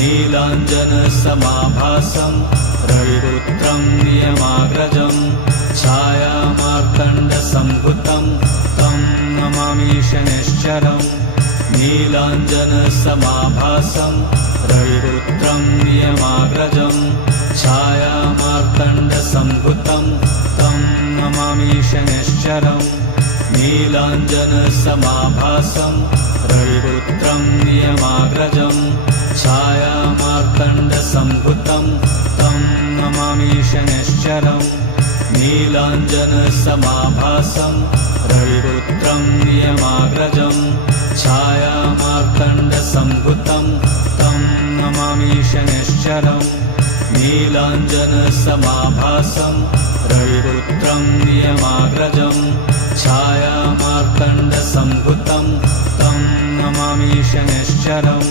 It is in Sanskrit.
नीलाञ्जनसमाभासं रविपुत्रं नियमाग्रजं छायामार्तण्डसम्भुतं तं नमामि शनैश्चरम् नीलाञ्जनसमाभासं रविपुत्रं नियमाग्रजं छायामार्तण्डसम्भुतं तं नमामि शनैश्चरम् नीलाञ्जनसमाभासं रविपुत्रं नियमाग्रजं छायामार्तण्डसम्भुतं तं नमामि शनैश्चरम् नीलाञ्जनसमाभासं रविपुत्रं नियमाग्रजं छायामार्तण्डसम्भुतं तं नमामि शनैश्चरम् नीलाञ्जनसमाभासं रविपुत्रं नियमाग्रजं छायामार्तण्डसम्भुतं तं नमामि शनैश्चरम्